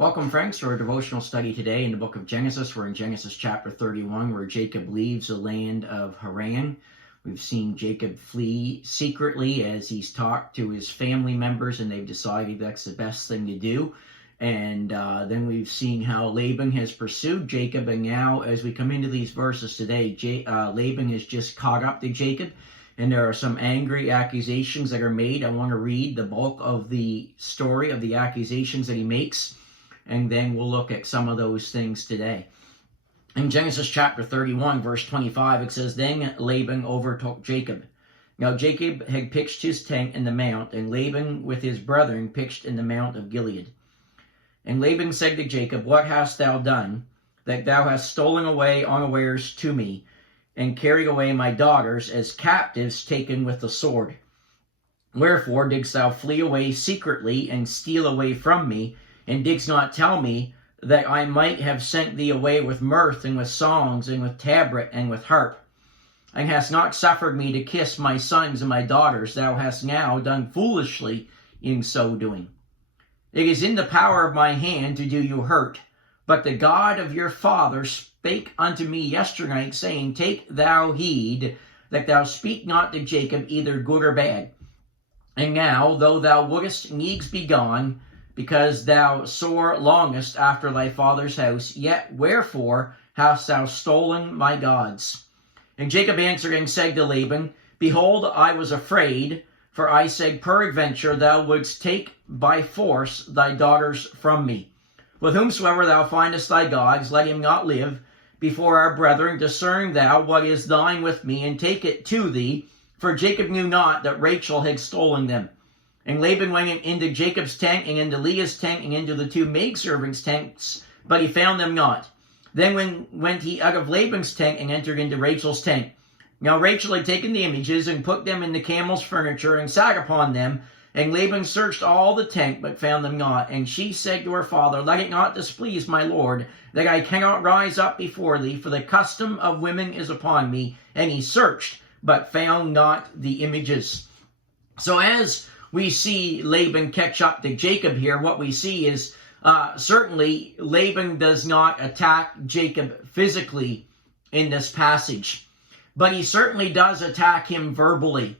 Welcome, friends, to our devotional study today in the book of Genesis. We're in Genesis chapter 31, where Jacob leaves the land of Haran. We've seen Jacob flee secretly as he's talked to his family members, and they've decided that's the best thing to do. And then we've seen how Laban has pursued Jacob, and now as we come into these verses today, Laban has just caught up to Jacob, and there are some angry accusations that are made. I want to read the bulk of the story of the accusations that he makes, and then we'll look at some of those things today. In Genesis chapter 31, verse 25, it says, "Then Laban overtook Jacob. Now Jacob had pitched his tent in the mount, and Laban with his brethren pitched in the mount of Gilead. And Laban said to Jacob, What hast thou done, that thou hast stolen away unawares to me, and carried away my daughters as captives taken with the sword? Wherefore didst thou flee away secretly, and steal away from me, and didst not tell me, that I might have sent thee away with mirth, and with songs, and with tabret, and with harp? And hast not suffered me to kiss my sons and my daughters. Thou hast now done foolishly in so doing. It is in the power of my hand to do you hurt. But the God of your father spake unto me yesternight, saying, Take thou heed, that thou speak not to Jacob either good or bad. And now, though thou wouldest needs be gone, because thou sore longest after thy father's house, yet wherefore hast thou stolen my gods? And Jacob answered and said to Laban, Behold, I was afraid, for I said, Peradventure thou wouldst take by force thy daughters from me. With whomsoever thou findest thy gods, let him not live. Before our brethren, discern thou what is thine with me, and take it to thee. For Jacob knew not that Rachel had stolen them. And Laban went into Jacob's tent, and into Leah's tent, and into the two maidservants' tents, but he found them not. Then went he out of Laban's tent, and entered into Rachel's tent. Now Rachel had taken the images, and put them in the camel's furniture, and sat upon them. And Laban searched all the tent, but found them not. And she said to her father, Let it not displease my lord, that I cannot rise up before thee, for the custom of women is upon me. And he searched, but found not the images." So as we see Laban catch up to Jacob here, what we see is certainly Laban does not attack Jacob physically in this passage, but he certainly does attack him verbally.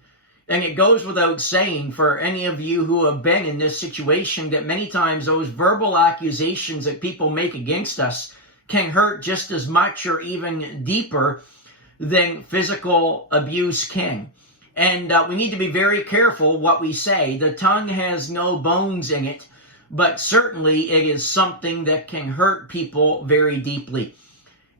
And it goes without saying for any of you who have been in this situation that many times those verbal accusations that people make against us can hurt just as much or even deeper than physical abuse can. And we need to be very careful what we say. The tongue has no bones in it, but certainly it is something that can hurt people very deeply.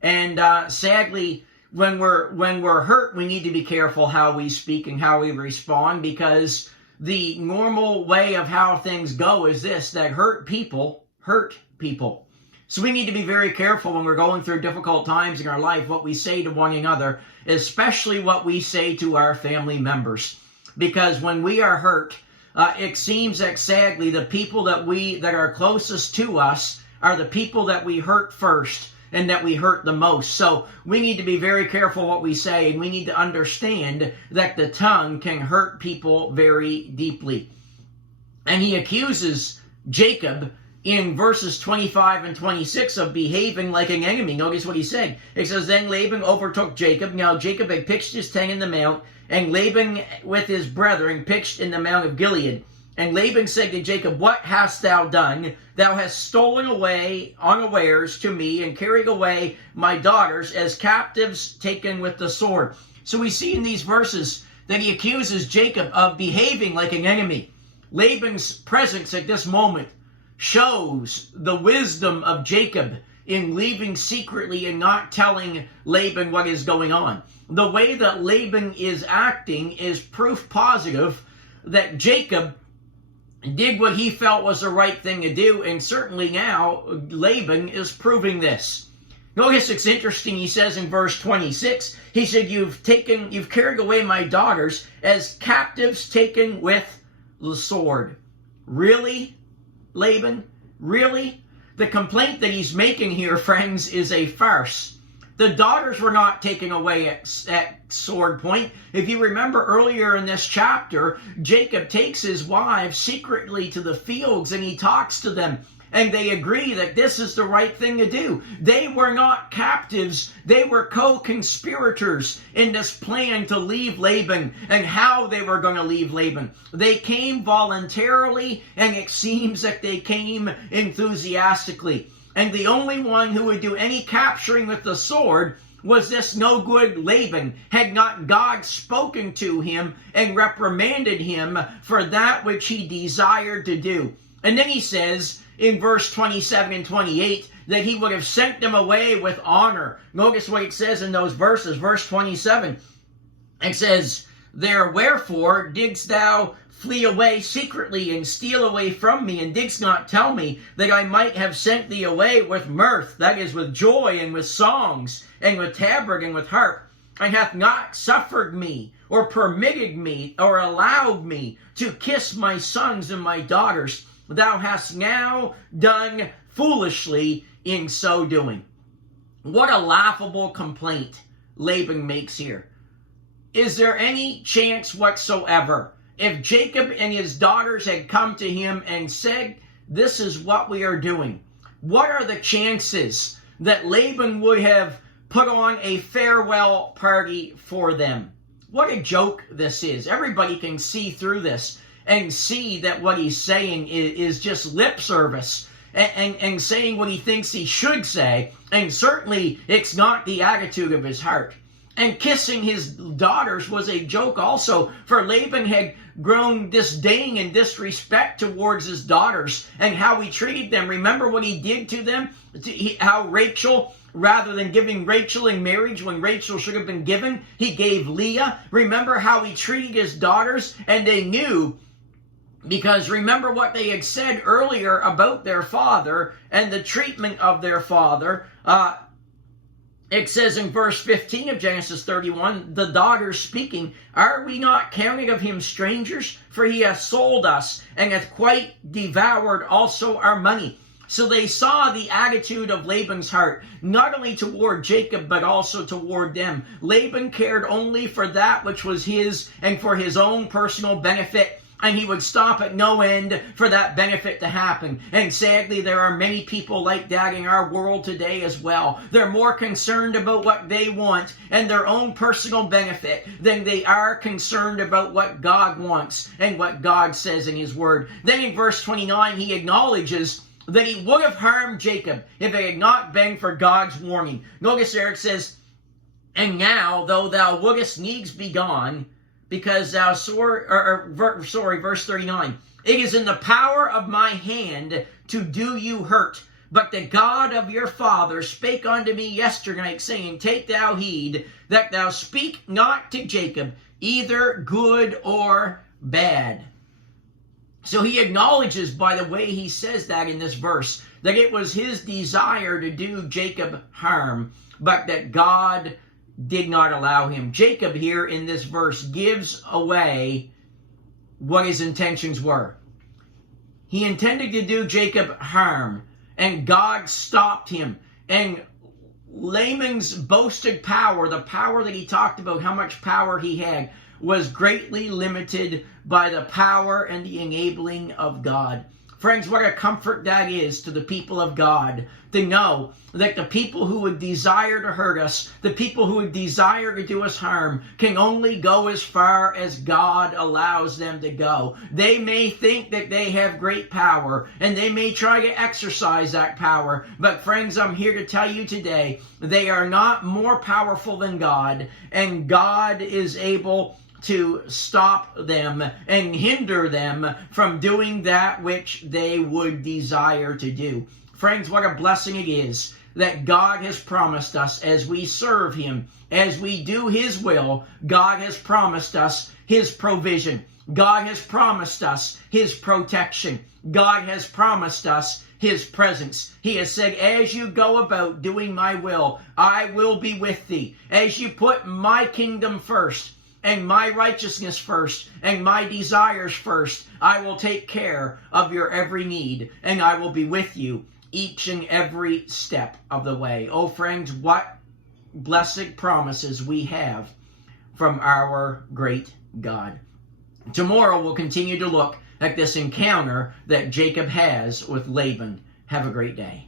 And sadly, when we're hurt, we need to be careful how we speak and how we respond, because the normal way of how things go is this, that hurt people hurt people. So we need to be very careful when we're going through difficult times in our life, what we say to one another, especially what we say to our family members. Because when we are hurt, it seems that sadly the people that are closest to us are the people that we hurt first and that we hurt the most. So we need to be very careful what we say, and we need to understand that the tongue can hurt people very deeply. And he accuses Jacob in verses 25 and 26 of behaving like an enemy. Notice what he said. It says, Then Laban overtook Jacob. Now Jacob had pitched his tent in the mount, and Laban with his brethren pitched in the mount of Gilead. And Laban said to Jacob, What hast thou done? Thou hast stolen away unawares to me, and carried away my daughters as captives taken with the sword. So we see in these verses that he accuses Jacob of behaving like an enemy. Laban's presence at this moment shows the wisdom of Jacob in leaving secretly and not telling Laban what is going on. The way that Laban is acting is proof positive that Jacob did what he felt was the right thing to do, and certainly now Laban is proving this. Notice it's interesting, he says in verse 26, he said, You've carried away my daughters as captives taken with the sword. Really, Laban? Really? The complaint that he's making here, friends, is a farce. The daughters were not taken away at sword point. If you remember earlier in this chapter, Jacob takes his wives secretly to the fields and he talks to them. And they agree that this is the right thing to do. They were not captives. They were co-conspirators in this plan to leave Laban and how they were going to leave Laban. They came voluntarily, and it seems that they came enthusiastically. And the only one who would do any capturing with the sword was this no good Laban, had not God spoken to him and reprimanded him for that which he desired to do. And then he says in verse 27 and 28 that he would have sent them away with honor. Notice what it says in those verses. Verse 27, it says, "There wherefore didst thou flee away secretly and steal away from me, and didst not tell me that I might have sent thee away with mirth," that is, with joy and with songs and with tabret and with harp, "and hath not suffered me or permitted me or allowed me to kiss my sons and my daughters. Thou hast now done foolishly in so doing." What a laughable complaint Laban makes here. Is there any chance whatsoever, if Jacob and his daughters had come to him and said, "This is what we are doing," what are the chances that Laban would have put on a farewell party for them? What a joke this is. Everybody can see through this and see that what he's saying is just lip service and saying what he thinks he should say, and certainly it's not the attitude of his heart. And kissing his daughters was a joke also, for Laban had grown disdain and disrespect towards his daughters and how he treated them. Remember what he did to them? How Rachel, rather than giving Rachel in marriage when Rachel should have been given, he gave Leah. Remember how he treated his daughters, and they knew, because remember what they had said earlier about their father and the treatment of their father. It says in verse 15 of Genesis 31, the daughters speaking, "Are we not counted of him strangers? For he hath sold us, and hath quite devoured also our money." So they saw the attitude of Laban's heart, not only toward Jacob, but also toward them. Laban cared only for that which was his and for his own personal benefit, and he would stop at no end for that benefit to happen. And sadly, there are many people like that in our world today as well. They're more concerned about what they want and their own personal benefit than they are concerned about what God wants and what God says in his word. Then in verse 29, he acknowledges that he would have harmed Jacob if it had not been for God's warning. Notice there it says, "And now, though thou wouldest needs be gone, because thou verse 39, it is in the power of my hand to do you hurt. But the God of your father spake unto me yesternight, saying, Take thou heed that thou speak not to Jacob, either good or bad." So he acknowledges by the way he says that in this verse, that it was his desire to do Jacob harm, but that God did not allow him. Jacob here in this verse gives away what his intentions were. He intended to do Jacob harm, and God stopped him. And Laman's boasted power, the power that he talked about, how much power he had, was greatly limited by the power and the enabling of God. Friends, what a comfort that is to the people of God, to know that the people who would desire to hurt us, the people who would desire to do us harm, can only go as far as God allows them to go. They may think that they have great power, and they may try to exercise that power, but friends, I'm here to tell you today, they are not more powerful than God, and God is able to stop them and hinder them from doing that which they would desire to do. Friends, what a blessing it is that God has promised us as we serve him, as we do his will. God has promised us his provision. God has promised us his protection. God has promised us his presence. He has said, as you go about doing my will, I will be with thee. As you put my kingdom first, and my righteousness first, and my desires first, I will take care of your every need, and I will be with you each and every step of the way. Oh, friends, what blessed promises we have from our great God. Tomorrow we'll continue to look at this encounter that Jacob has with Laban. Have a great day.